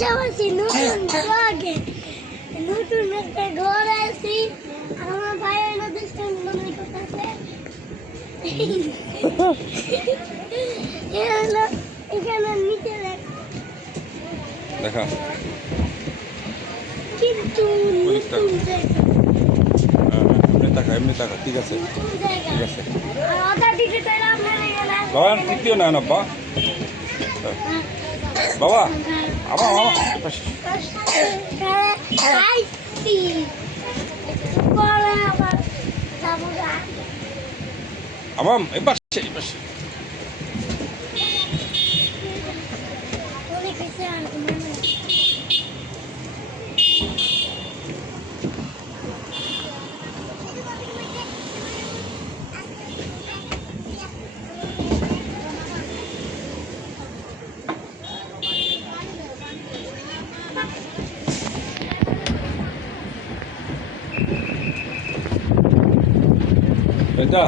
পাশাপাশি নতুন আগে নতুন একটা ঘর আছে আর আমার ভাই হলো দুষ্টামি মনে করতেছে এখানে নিচে দেখা কিন্তু নতুন জায়গা এমনি টাকা ঠিক আছে নতুন জায়গা ঠিক আছে আর ওটা দিতে চাইলাম বাবা তৃতীয় না বাবা বাবা আবার আবার এবার এটা